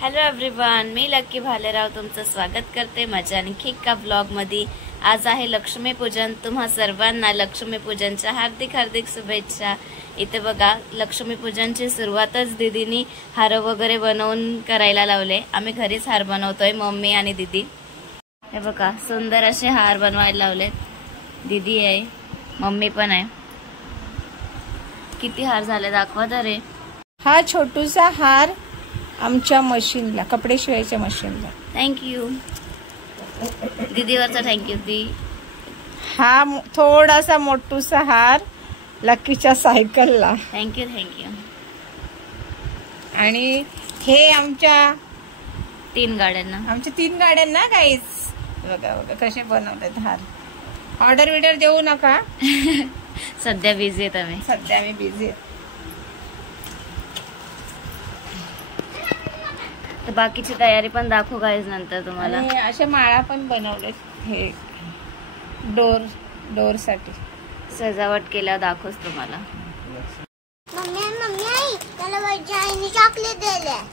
Hello everyone, मी lucky Bhalerao तुमचं स्वागत करते माझ्या आणखी एका ब्लॉग मध्ये। आज आहे लक्ष्मीपूजन। तुम्हा सर्वांना लक्ष्मीपूजनच्या हार्दिक हार्दिक शुभेच्छा। इथे बघा, लक्ष्मीपूजनची सुरुवातच दीदीनी हार वगैरे बनवून करायला लावले। आम्ही घरीच हार बनवतोय, मम्मी आणि दीदी। हे बघा, सुंदर असे हार बनवायला लावले। दीदी आहे, मम्मी पण आहे। किती हार झाले दाखवा तर रे। हा छोटूसा हार आमच्या मशीनला, कपडे शिवायच्या मशीनला। थँक्यू दीदीवरचा थँक्यू दी। हा थोडासा मोठूसा हार लक्कीच्या सायकलला। Thank you thank you. आणि हे आमच्या 3 गाड्यांना गाईस बघा बघा कसे बनवतात हार। ऑर्डर देऊ नका सध्या बिझी आहेत आम्ही। सध्या मी बिझी आहे। तर बाकीची तयारी पण दाखवू गाईज नंतर तुम्हाला। अशा माळा पण बनवले, हे डोर साठी सजावट केल्यावर दाखवच तुम्हाला।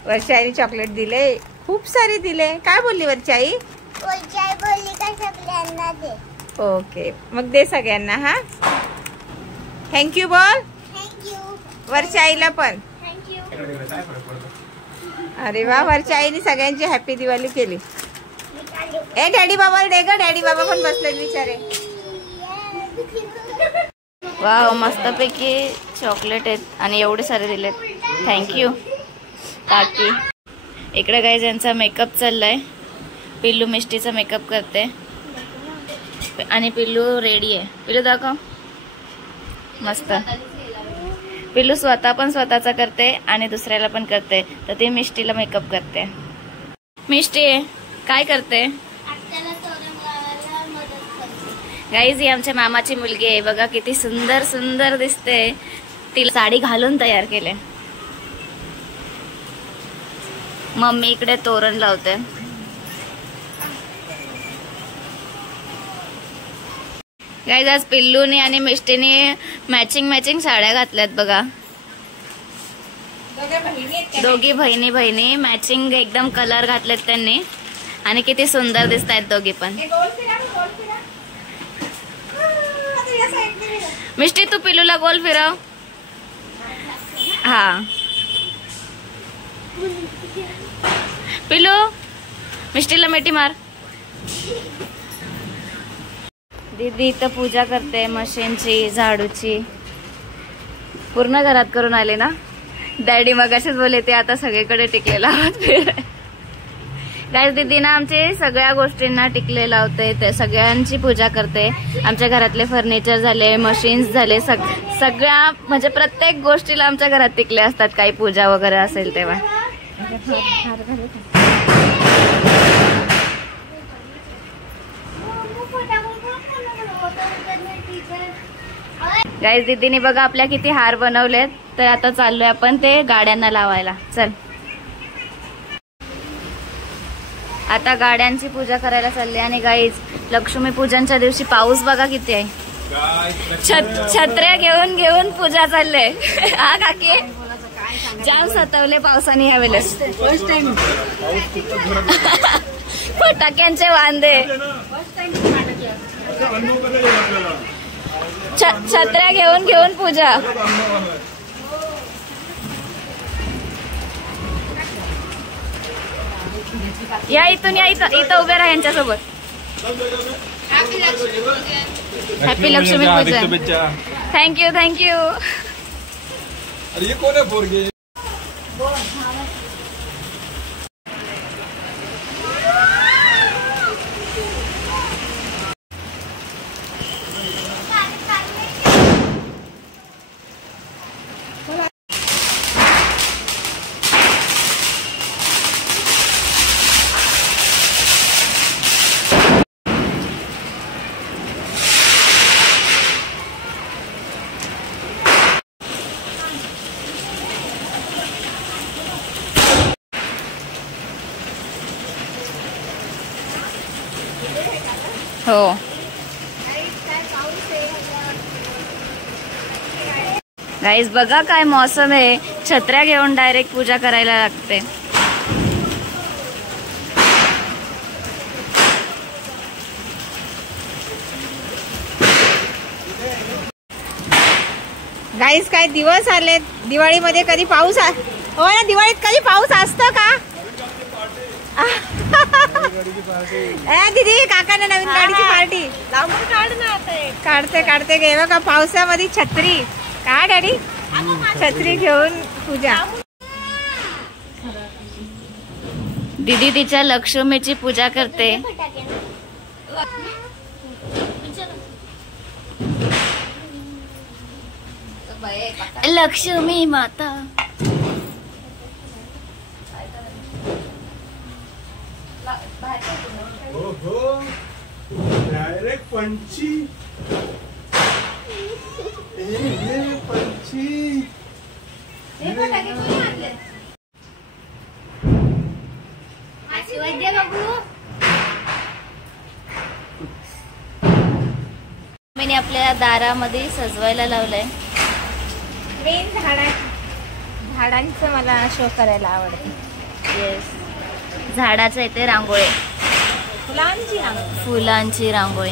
वर्षाईने चॉकलेट दिले, खूप सारे दिले। काय बोलली वर्षाई? बोलली का सगळ्यांना दे। ओके, मग दे सगळ्यांना। हा थँक्यू बोल। थँक्यू वर्षाईला पण। थँक्यू। अरे वा, वर्षाईने सगळ्यांची हॅपी दिवाळी केली। ए डॅडी बाबा दे ग, डॅडी बाबा पण बसले बिचारे। वाव, मस्तपैकी चॉकलेट आहेत आणि एवढे सारे दिलेत। थँक्यू काकी। इकडे गाईज यांचा मेकअप चाललाय। पिल्लू मिष्टीचा मेकअप करते आणि पिल्लू रेडी आहे। पिल्लू दाखव, मस्त। पिल्लू स्वतः पण स्वतःचा करते आणि दुसऱ्याला पण करते, तर ती मिष्टीला मेकअप करते। मिष्टी काय करते? गाईज ही आमच्या मामाची मुलगी आहे, बघा किती सुंदर सुंदर दिसते। तिला साडी घालून तयार केले। मम्मी इकडे तोरण लावते। गाईज आज पिल्लूने आणि मिष्टीने मॅचिंग साड्या घातल्यात बघा। दोघी बहिणी मॅचिंग एकदम कलर घातलेत त्यांनी आणि किती सुंदर दिसत आहेत दोघी पण। मिष्टी तू पिल्लूला गोल फिरव। हा पिल्लू, मिष्टीला मिठी मार। दीदी इथं पूजा करते मशीनची, झाडूची। पूर्ण घरात करून आले ना। डॅडी मग असेच बोले ते आता सगळीकडे टिकले लावत फिर। गाईज दीदी ना आमचे सगळ्या गोष्टींना टिकले लावते, ते सगळ्यांची पूजा करते। आमच्या घरातले फर्निचर झाले, मशीन्स झाले, सगळ्या म्हणजे प्रत्येक गोष्टीला आमच्या घरात टिकले असतात। काही पूजा वगैरे असेल तेव्हा। गाईज दीदीने बघा आपल्या किती हार बनवलेत, तर आता चाललोय आपण ते गाड्यांना लावायला। चल आता गाड्यांची पूजा करायला चालली। आणि गाईज लक्ष्मी पूजनच्या दिवशी पाऊस बघा किती आहे। छत्र्या घेऊन पूजा चालले। हा काकी जाम सतवले पावसाने यावेळेस। फटाक्यांचे वांदे, छत्र्या घेऊन पूजा। या इथून या, इथं उभे राहा यांच्यासोबत। हॅपी लक्ष्मी पूजन। Thank you thank you. हो गाइस बघा काय मौसम आहे, छत्र्या घेऊन डायरेक्ट पूजा करायला लागते। गाईस काय दिवस आले दिवाळीमध्ये. कधी पाऊस हो ना, दिवाळीत कधी पाऊस असतो का? दीदी काकाने नवीन गाडीची पार्टी काढते गे बघा. पावसामध्ये छत्री का डॅडी? छत्री घेऊन पूजा. दीदी तिच्या लक्ष्मीची पूजा करते. लक्ष्मी माता. डायरेक्ट पंची मी आपल्या दारामध्ये सजवायला लावलंय. मेन झाडांचं मला शो करायला आवडतं. येस, झाडाच्या इथे रांगोळी, फुलांची रांगोळी.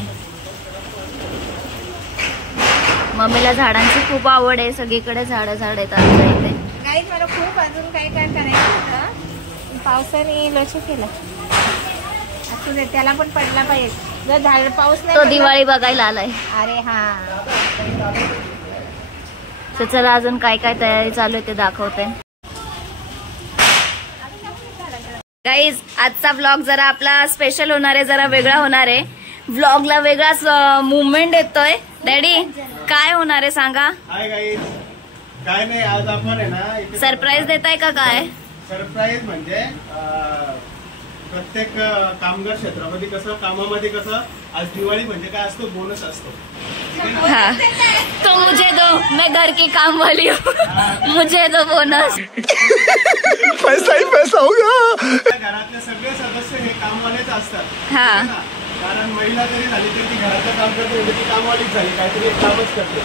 मम्मीला झाडांची खूप आवड आहे. सगळीकडे झाड आहेत आमच्या इथे. गाईज मला खूप अजून काय करायचं होतं, पावसाने लक्ष केलं. असू दे, त्याला पण पडला पाहिजे. जर झाड पाऊस नाही तो दिवाळी बघायला आलाय. अरे हा, तर चला अजून काय काय तयारी चालू आहे ते दाखवते. गाईज आजचा व्लॉग जरा आपला स्पेशल होणार आहे, जरा वेगळा होणार आहे. व्लॉगला वेगळाच मुवमेंट येतोय. डॅडी काय होणार आहे सांगा. हाय गाईज, काय नाही, आज आपण आहे ना सरप्राईज देताय का काय? सरप्राईज म्हणजे प्रत्येक कामगार क्षेत्रामध्ये कसं, कामामध्ये कसं, आज दिवाळी म्हणजे काय असतो, बोनस असतो. हाँ, तो मुझे दो, मैं घर की काम वाली हूँ, मुझे दो बोनस. पैसा ही पैसा होगा. घरातले सगळे सदस्य हे कामवालेच असतात. हा, कारण महिला जरी झाली तरी ती घरातलं काम करते, म्हणजे ती कामवालीच झाली, काहीतरी एक कामच करते.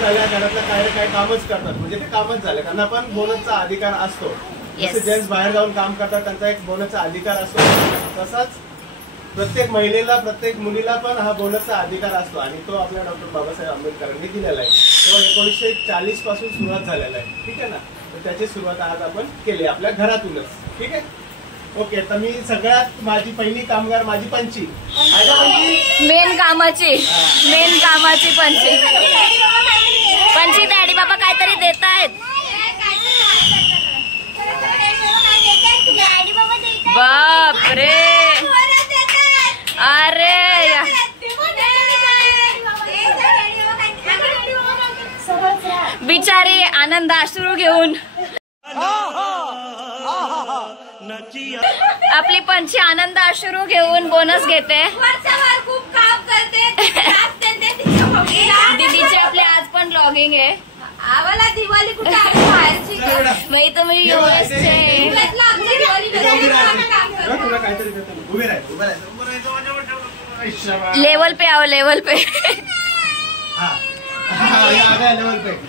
झाल्या घरातलं काय कामच करतात, म्हणजे ते कामच झालं. त्यांना पण बोनसचा अधिकार असतो. जसे जेंट्स बाहेर जाऊन काम करतात त्यांचा एक बोनसचा अधिकार असतो, तसाच प्रत्येक महिलेला, प्रत्येक मुलीला पण हा बोनसचा अधिकार असतो. आणि तो आपल्या डॉक्टर बाबासाहेब आंबेडकरांनी दिलेला आहे. तो 1940 पासून सुरुवात झालेला आहे. ठीक आहे ना. तर त्याची सुरुवात आज आपण केली आपल्या घरातूनच. ठीक आहे, ओके. तर मी सगळ्यात माझी पहिली कामगार माझी पंची, मेन कामाची पंची डॅडी बाबा काहीतरी देत आहेत. बाप रे, अरे या. बिचारी आनंद अश्रू घेऊन, आपली पंची आनंद अश्रू घेऊन बोनस घेते. खूप काम करते. दीदीचे आपले आज पण ब्लॉगिंग आहे. आम्हाला दिवाळी कुठे बाहेरची मी तुम्ही लेवल पे आओ, लेवल पे.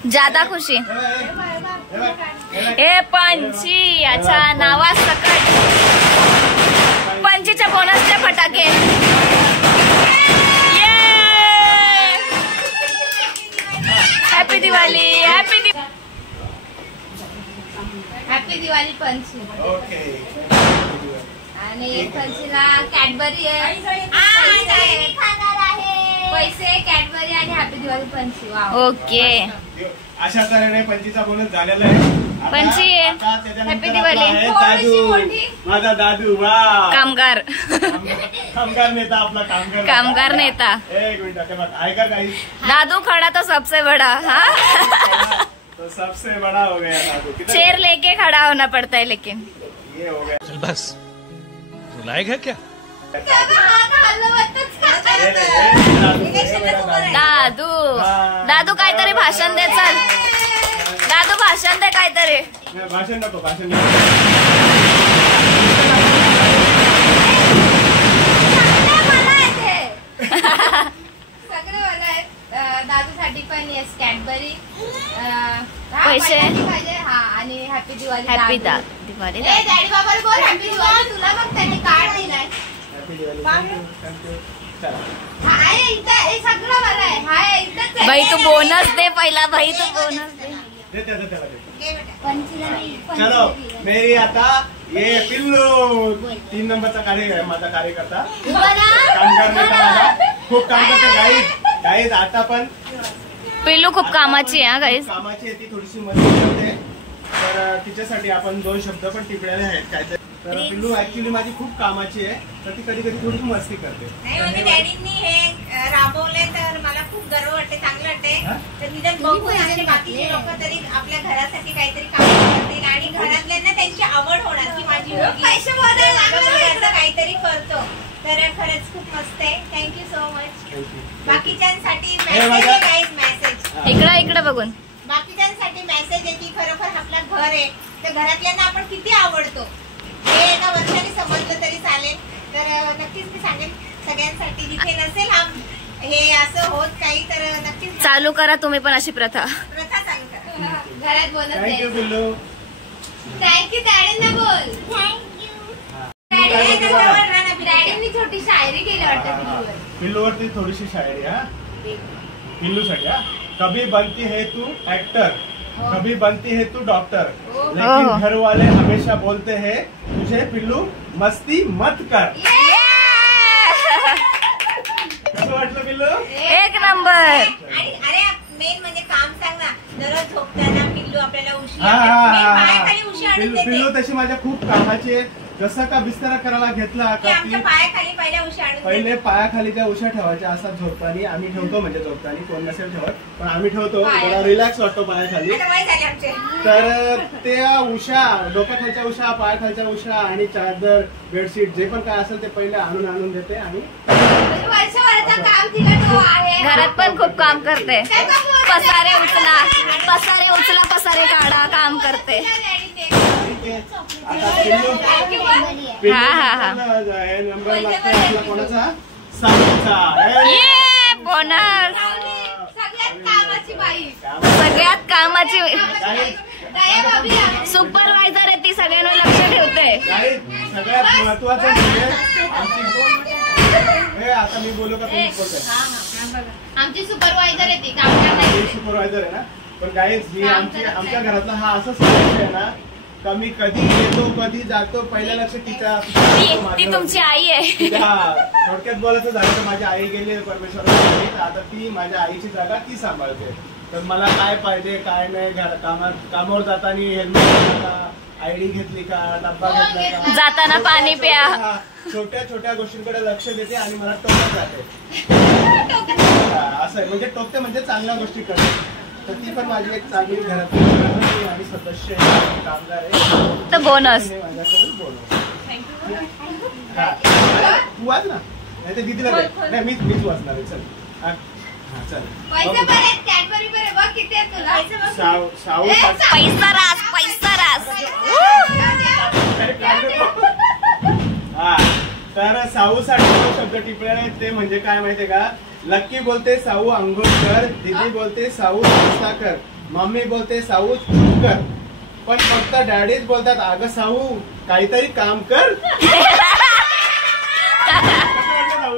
ज्यादा खुशी. हे पंची, अच्छा नावा सकट पंचीच्या बोनसचे फटाके. Happy Diwali, happy Diwali Panchi. Okay. आणि एक पंचीला कॅडबरी आहे, पैसे कॅडबरी आणि हॅपी दिवाळी पंची. ओके, अशा तऱ्हेने पंचीचा बोनस झालेला आहे. पंची हॅपी दिवाळी. माझा दादू, वा कामगार नेता, आपला कामगार नेता. एक मिनिट, ऐका काही. दादू खड़ा तो सबसे बड़ा. हाँ, तो सबसे बड़ा हो गया दादू. चेयर लेके खड़ा होना पड़ता है, लेकिन ये हो गया. चल बस, लायक है क्या? दादू काहीतरी भाषण दे. चल दादू भाषण दे काहीतरी. भाषण नको, भाषण सगळं मला आहे. दादूसाठी पण येस कॅडबरी, पैसे हा, आणि happy Diwali. Happy Diwali. Daddy बाबा बोल हॅपी दिवाळी. तुला मग त्याने कार्ड दिलाय. भाई तू बोनस दे पहिला, भाई तू बोनस दे. चलो मेरी आता ये पिल्लू 3 नंबरचा माझा कार्यकर्ता काम करण्याचा खूप काम करते गाईज आता पण पिल्लू खूप कामाची आहे गाईज. कामाची आहे ती थोडीशी मस्ती करते तर तिच्यासाठी आपण 2 शब्द पण टिपलेले आहेत काय तर पिल्लू ऍक्च्युली माझी खूप कामाची आहे तर ती कधी कधी थोडीशी मस्ती करते. नाही म्हणजे डॅडींनी हे राबवले तर मला खूप गर्व वाटते, चांगलं वाटते. तर निदान बघून असे बाकीचे लोक तरी आपल्या घरासाठी काहीतरी काम करतील आणि घरातल्यांना त्यांची आवड होणार की माझी पैसे काहीतरी करतो. तर खरंच खूप मस्त आहे. Thank you so much. बाकीच्यांसाठी मेसेज इकडे बघून बाकीच्यांसाठी मेसेज आहे की खरोखर आपलं घर आहे तर घरातल्यांना आपण किती आवडतो हे एका वर्षाने समजलं तरी चालेल. तर नक्कीच मी सांगेन सगळ्यांसाठी जिथे नसेल हे असं होत काही तर नक्कीच चालू करा तुम्ही पण अशी प्रथा चालू करा. घरात बोलत थँक्यू पिल्लू. थँक्यू डॅडींना बोल. डॅडींनी छोटी शायरी केली वाटतं पिल्लूवरती थोडीशी शायरी हा पिल्लूसाठी हा. कभी बनती है तू एक्टर, कभी बनती है तू डॉक्टर, लेकिन घर वाले हमेशा बोलते हैं तुझे पिल्लू मस्ती मत कर. कसं वाटलं पिल्लू? 1 नंबर. आणि अरे मेन म्हणजे काम सांग ना. दररोज झोपताना पिल्लू आपल्याला पिल्लू तशी माझ्या खूप कामाची आहे. जसं का बिस्तारा करायला घेतला का पायाखाली पहिले पायाखाली त्या उशा ठेवायच्या असतात झोपतानी. आम्ही ठेवतो म्हणजे झोपतानी कोण नसेल ठेवत पण आम्ही ठेवतो. मला रिलॅक्स वाटतो पायाखाली. तर त्या उशा डोक्याखालच्या उशा पायाखालच्या उशा आणि चादर बेडशीट जे पण काय असेल ते पहिले आणून देते. आणि घरात पण खूप काम करते. पसारे उचला पसारे काढा काम करते. नंबर लागतो आपला कोणाचा? साऊचा. बोनस. सगळ्यात कामाची सुपरवायझर आहे ती. सगळ्यांवर लक्ष ठेवते. सगळ्यात महत्वाचं म्हणजे आता मी बोलू का तुम्ही बोलताय? आमची सुपरवायझर आहे ती. सुपरवायझर आहे ना. पण गाईज ही आमच्या घरातला हा असं सदस्य आहे ना का मी कधी येतो कधी जातो पहिल्या लक्ष तिचा. ती तुमची आई आहे. थोडक्यात बोलायचं झालं तर माझी आई गेली परमेश्वर आता ती माझ्या आईची जागा ती सांभाळते. तर मला काय पाहिजे काय नाही कामावर जाताना हेल्मेट आयडी घेतली का डब्बा घेतला का जाताना पाणी प्या. छोट्या गोष्टींकडे लक्ष देते आणि मला टोकत जाते. असं आहे म्हणजे टोकते म्हणजे चांगल्या गोष्टी करते. तर ती पण माझी एक चांगली घरातली आणि सदस्य कामगार आहे. तर बोनस माझ्याकडून बोनस. तू वाच ना नाही तर दिदीला दे. नाही मीच वाचणार आहे. चल चल पैसा रास. हा तर साऊसाठी शब्द टिपले आहेत ते म्हणजे काय माहितीये का? लक्की बोलते साऊ अंघोळ कर, दीदी बोलते साऊ नाश्ता कर, मम्मी बोलते साऊ चूप कर, पण फक्त डॅडीच बोलतात अगं साऊ काहीतरी काम कर.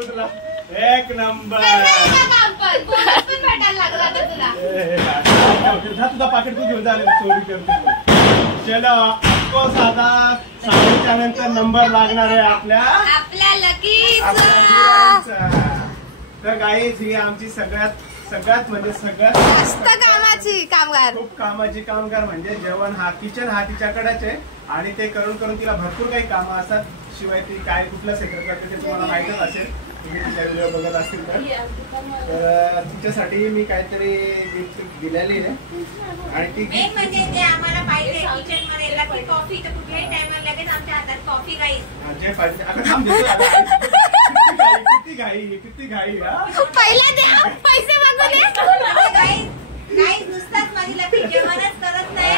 तुला 1 नंबर. तुझा पाकिट तू घेऊन झाले चोरी करते. चलो ऑफकोर्स आता साऊच्या नंतर नंबर लागणार आहे आपल्या लकीचा. तर गाईज ही आमची सगळ्यात म्हणजे सगळ्यात कामाची कामगार. खूप कामाची कामगार म्हणजे जेवण किचन तिच्याकडेच आहे आणि ते करून तिला भरपूर काही कामं असतात. शिवाय ती काय कुठलं सेक्रेट करते ते तुम्हाला माहितच असेल तुम्ही तिच्या व्हिडिओ बघत असतील तर तिच्यासाठी मी काहीतरी गिफ्ट दिलेली आहे आणि ती म्हणजे ते आम्हाला पाहिजे किचन मध्ये लकी कॉफी. तर कुठल्याही टायमाला लगेच आमच्या हातात कॉफी गाईज जे पाहिजे. आता किती घाई पहिला द्या पैसे मागू दे. नुसताच माझी लकी जेवणच करत नाही.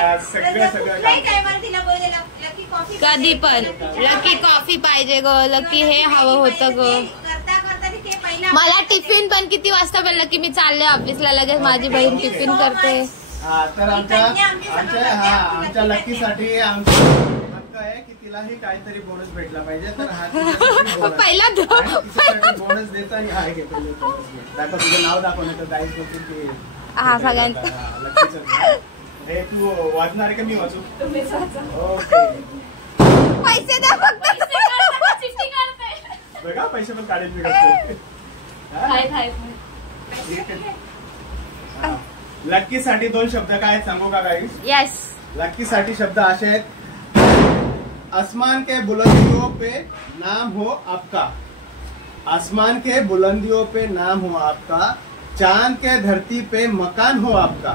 कुठल्याही टायमाला तिला बोलले लकी कॉफी कधी पण लकी कॉफी पाहिजे ग. लकी हे हवं होतं ग. करता तिथे पहिला मला टिफिन पण किती वाजता बनलं की मी चालले ऑफिसला लगेच माझी बहीण टिफिन करते. तर आमच्या लकीसाठी आमच्या आहे की तिलाही काहीतरी बोनस भेटला पाहिजे, तर हा तिच्यासाठी bonus. पहिला आणि तिच्यासाठी बोनस देता हा घे पहिले bonus घे. दाखव तुझं नाव दाखव, नाही तर गाईज बोलतील की हा सगळ्यांचं लक्कीचं. हे तू वाचणार आहे का मी वाचू? ओके पैसे द्या फक्त. बघा पैसे पण काढेल मी करतो. लक्की साठी 2 शब्द काय आहेत सांगू का गाईज? येस. लक्की साठी शब्द असे आहेत, आसमान के बुलंदियों पे नाम हो आपका, आसमान के बुलंदियों पे नाम हो आपका, चांद के धरती पे मकान हो आपका,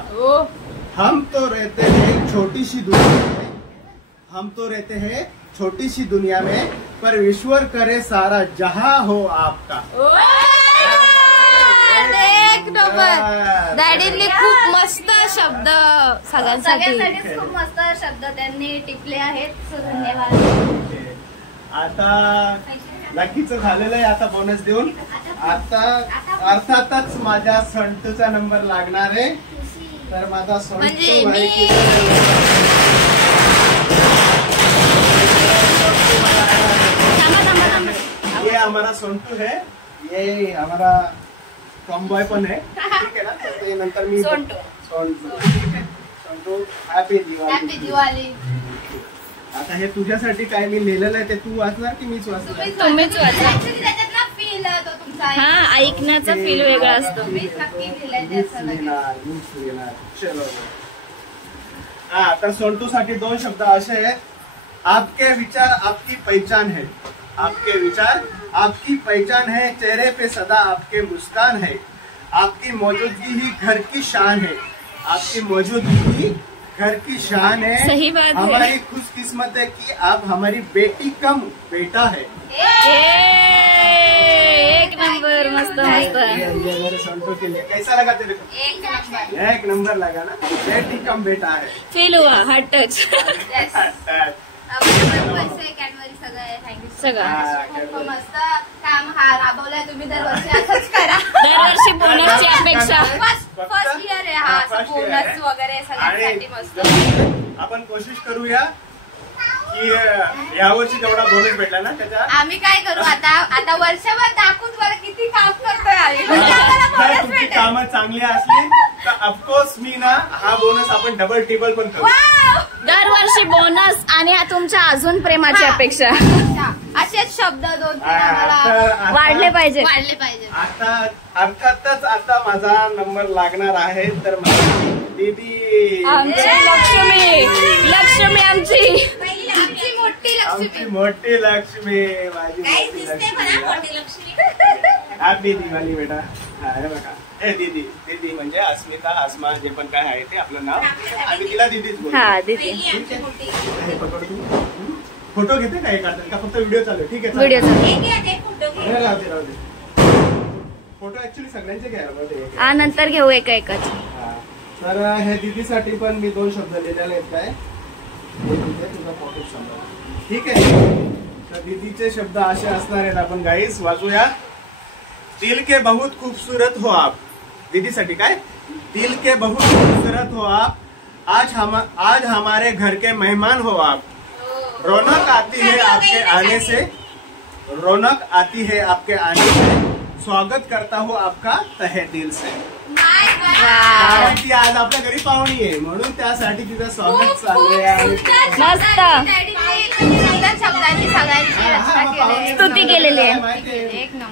हम तो रहते हैं छोटी सी दुनिया में, हम तो रहते हैं छोटी सी दुनिया में, पर ईश्वर करे सारा जहां हो आपका. एक नंबर. डॅडींनी खूप मस्त शब्द सगळ्यांसाठी खूप मस्त शब्द त्यांनी टिपले आहेत. धन्यवाद. आता लकीचं झालेलं आहे, आता बोनस देऊन आता अर्थातच माझ्या संटूचा नंबर लागणार आहे. तर माझा म्हणजे संटू मी ये हमारा सोंटू है, ये हमारा टॉमबॉय पण है, ठीक है ना. तर ते नंतर मी सोंटू हॅपी दिवाळी. आता हे तुझ्यासाठी काय मी लिहिलेलं आहे ते तू वाचणार की मीच वाचणार? तुम्हीच वाचा. त्याच्यातला फील तो तुमचा हा ऐकण्याचा फील वेगळा असतो. मीच नक्की लिहिलंय मीच त्याचं. लिहिणार. चलो हा, तर सोंटू साठी 2 शब्द असे आहेत, आपके विचार आपकी पहचान है, आपके विचार आपकी पहचान है, चेहरे पे सदा आपके मुस्कान है, आपकी मौजूदगी ही घर की शान है, आपकी मौजूदगी ही घर की शान है. सही बात है. हमारी खुशकिस्मत है कि आप हमारी बेटी कम बेटा है. एक नंबर. मस्त मस्त. ये मेरे संतों के लिए कैसा लगा तेरे को? एक नंबर लगा ना. बेटी कम बेटा है. फील हुआ. Heart touch. कॅडबरी सगळं आहे. थँक्यू सगळं खूप मस्त काम हा राबवलाय तुम्ही. दरवर्षी असंच करा. दरवर्षी बोनसची अपेक्षा. फर्स्ट इयर आहे हा. first year बोनस आहे. वगैरे सगळ्यांसाठी मस्त. आणि आपण कोशिश करूया की यावर्षी जेवढा बोनस भेटला ना त्याच्या आम्ही काय करू आता वर्षभर दाखवून बरं किती काम करतोय आम्ही. म्हणजे आम्हाला जर bonus तुमची भेटेल. कामं चांगली असली तर ऑफकोर्स मी ना हा बोनस आपण डबल टिबल पण करू. Wow! दरवर्षी बोनस आणि तुमच्या अजून प्रेमाची अपेक्षा. असेच शब्द 2-3 तर आम्हाला आता- वाढले पाहिजे. वाढले पाहिजे. आता अर्थातच आता माझा नंबर लागणार आहे. तर माझी दीदी आमची लक्ष्मी. लक्ष्मी आमची. पहिली आमची मोठी आमची लक्ष्मी. मोठी लक्ष्मी, माझी काय मोठी दिसते मला लक्ष्मी. मोठी लक्ष्मी. हॅपी दिवाळी बेटा. हा, हे बघा. हे दीदी दीदी म्हणजे अस्मिता आसमा जे पण काय आहे ते आपलं नाव. आम्ही तिला दीदीच बोलतो. हा दीदी. पहिली आमची मोठी. हे पकड तू. फोटो घेते का हे काढतात का फक्त व्हिडिओ चालू आहे? ठीक आहे व्हिडिओ चालेल. हे घे, ते फोटो घे. हे राहू दे, राहू दे. फोटो ऍक्च्युली सगळ्यांचे घ्यायला पाहिजे. हा नंतर घेऊ एका एकाच. हा. तर हे दीदीसाठी पण मी 2 शब्द लिहिलेले आहेत. काय हे तिथे तुझा पॉकेट सांभाळ. ठीक आहे. तर दीदीचे शब्द असे असणार आहेत. आपण गाईस वाचूया. दिल के बहुत खूबसूरत हो आप. दीदीसाठी काय? दिल के बहुत खूबसूरत हो आप, आज हमारे घर के मेहमान हो आप, रौनक आती है आपके आने से, रौनक आती है आपके आने से, स्वागत करता हूँ आपका तहे दिल से. कारण ती आज आपल्या घरी पाहुणी आहे म्हणून त्यासाठी तिचं स्वागत चालू आहे. मस्त. सुंदर शब्दांची सगळ्यांची रचना केली. स्तुती केलेली आहे.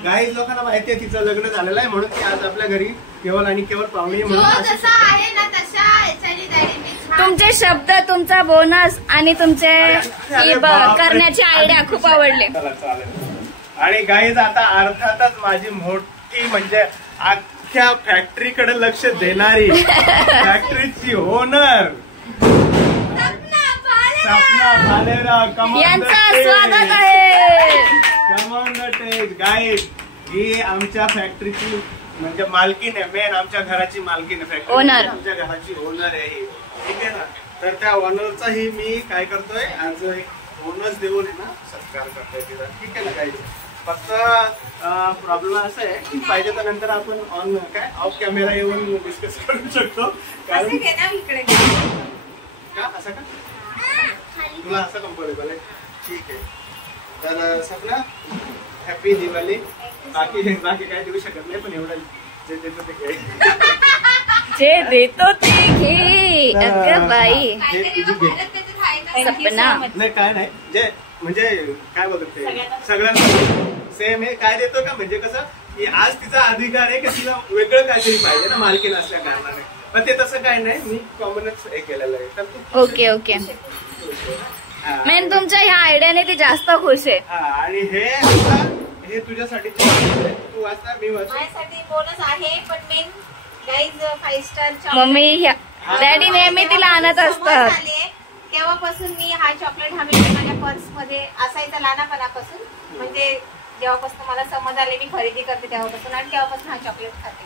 काही लोकांना माहिती आहे तिचं लग्न झालेलं आहे म्हणून ती आज आपल्या घरी केवळ आणि केवळ पाहुणी आहे जो म्हणून जसा आहे ना तशा याच्याने डॅडींनी छान तुमचे शब्द, तुमचा बोनस आणि तुमचे अरे बापरे. करण्याची आयडिया खूप आवडले. चला, चालेल. आणि गाईज आता अर्थातच माझी मोठी म्हणजे अख्ख्या फॅक्टरीकडे लक्ष देणारी फॅक्टरीची owner Sapna Bhalerao. Come on the यांचं स्टेज. स्वागत आहे. Come on the stage. Guys ही आमच्या फॅक्टरीची म्हणजे मालकीन आहे. मेन आमच्या घराची मालकीन आहे. Factory owner. आमच्या घराची ओनर आहे ही. ठीक आहे ना. तर त्या ओनरचाही मी काय करतोय आज एक बोनस देऊन आहे ना सत्कार करतोय तिला. ठीक आहे ना. गाईज फक्त प्रॉब्लेम असा आहे की पाहिजे तर नंतर आपण ऑन काय ऑफ कॅमेरा येऊन डिस्कस करू शकतो. कारण असं घे ना इकडे. का असं का तुला असं कम्फर्टेबल आहे? ठीक आहे. तर सपना हॅपी दिवाळी. बाकी काय देऊ शकत नाही, पण एवढं जे देतो ते घे. जे देतो ते घे. अगं बाई हे तुझी घे. सपना नाही काय नाही, जे म्हणजे काय बघत ते सगळ्यांना सेम आहे. काय देतो का म्हणजे कसं की आज तिचा अधिकार आहे की तिला वेगळं काहीतरी पाहिजे ना मालकीन असल्या कारणाने, पण ते तसं काय नाही. मी कॉमनच हे केलेलं आहे. तर तू ओके ओके. मेन तुमच्या ह्या आयडियाने ती जास्त खुश आहे. आणि हे तुझ्यासाठी तू वाचता मी वाचतो. माझ्यासाठी बोनस आहे, पण main guys 5 star mummy daddy नेहमी तिला आणत असतात. तेव्हापासून मी हा चॉकलेट हमेशा माझ्या पर्स मध्ये असायचा लहानपणापासून. म्हणजे जेव्हापासून मला समज आले मी खरेदी करते तेव्हापासून, आणि तेव्हापासून हा चॉकलेट खाते.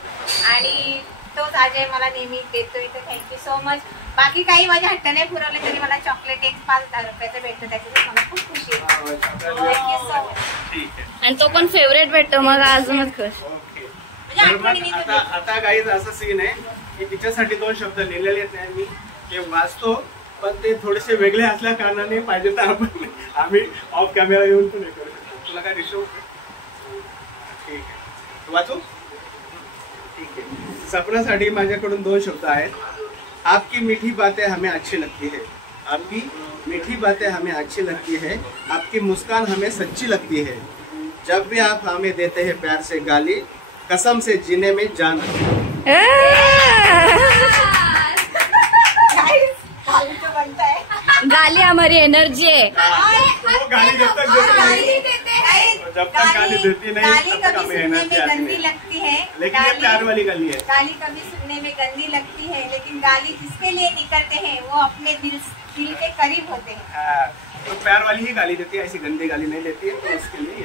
आणि तोच अजय मला नेहमी देतोय, तर थँक्यू सो मच. बाकी काही माझ्या हट्ट नाही पुरवले तरी मला चॉकलेट एक 5-10 रुपयाचं भेटतं, त्याच्यात मला खूप खुशी आहे. Thank you so much. आणि तो पण फेवरेट भेटतो मग अजूनच खुश. आता गाईज असं सीन आहे की तिच्यासाठी 2 शब्द लिहिलेले नाही मी, ते वाचतो, पण ते थोडेसे वेगळे असल्या कारणाने पाहिजे तर आम्ही ऑफ कॅमेरा येऊन पण हे करू शकतो. तुला काय दिसतो? ठीक आहे, वाचू. ठीक आहे. सपनासाठी माझ्याकडून 2 शब्द आहेत. आपकी मीठी बातें हमें अच्छी लगती है. आपकी मीठी बातें हमें अच्छी लगती है. आपकी मुस्कान हमें सच्ची लगती है. जब भी आप हमें देते हैं प्यार से गाली, कसम से जीने में जान. गाली हमारी एनर्जी है. वो गाली जब तक गाली देती नहीं तब तक हमें एनर्जी आती गंदी नहीं. लगती है, लेकिन ये प्यार वाली गाली है. गाली कभी सुनने में गंदी लगती है, लेकिन गाली जिसके लिए निकलते हैं वो अपने दिल के करीब होते हैं. हाँ, तो प्यार वाली ही गाली देती है, ऐसी गंदी गाली नहीं देती है. तो उसके लिए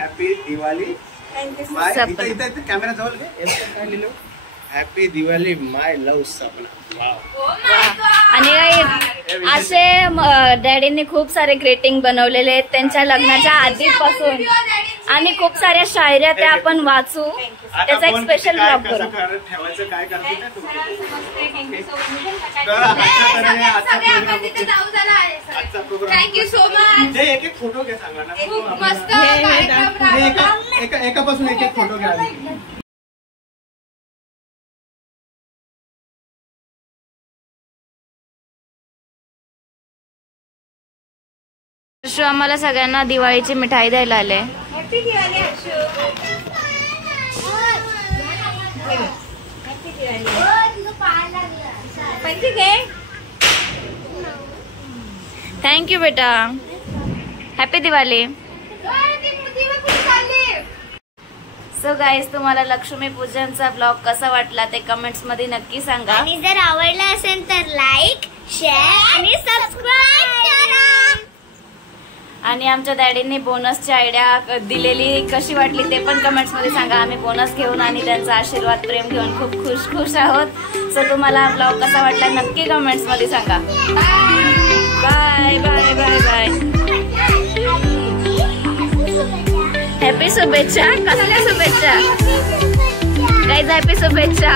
हैप्पी दिवाली. इथं कॅमेरा जवळ घे. हॅपी दिवाळी माय लव्ह सपना. आणि असे डॅडींनी खूप सारे ग्रीटिंग बनवलेले आहेत त्यांच्या लग्नाच्या आधीपासून, आणि खूप साऱ्या शायऱ्या त्या आपण वाचू. त्याचा एक स्पेशल ब्लॉग करू. ठेवायचं काय करते ते तुम्ही. Thank you so much. एक एक फोटो घ्या सांगा ना. खूप मस्त एकापासून एक एक फोटो घ्या. हर्षू आम्हाला सगळ्यांना दिवाळीची मिठाई द्यायला आले. हॅपी दिवाळी हर्षू. हॅपी दिवाळी. पंची घे. थँक्यू बेटा. हॅपी दिवाळी. सो गाईज, तुम्हाला लक्ष्मी पूजनचा ब्लॉग कसा वाटला ते कमेंट्स मध्ये नक्की सांगा. आणि जर आवडला असेल तर लाईक, शेअर आणि सबस्क्राईब करा. आणि आमच्या डॅडींनी बोनसची आयडिया दिलेली कशी वाटली ते पण कमेंट्स मध्ये सांगा. आम्ही बोनस घेऊन आणि त्यांचा आशीर्वाद प्रेम घेऊन खूप खुश आहोत. सो तुम्हाला ब्लॉग कसा वाटला नक्की कमेंट्स मध्ये सांगा. Bye bye bye bye. Happy शुभेच्छा. कसल्या शुभेच्छा गाईज? हॅपी शुभेच्छा.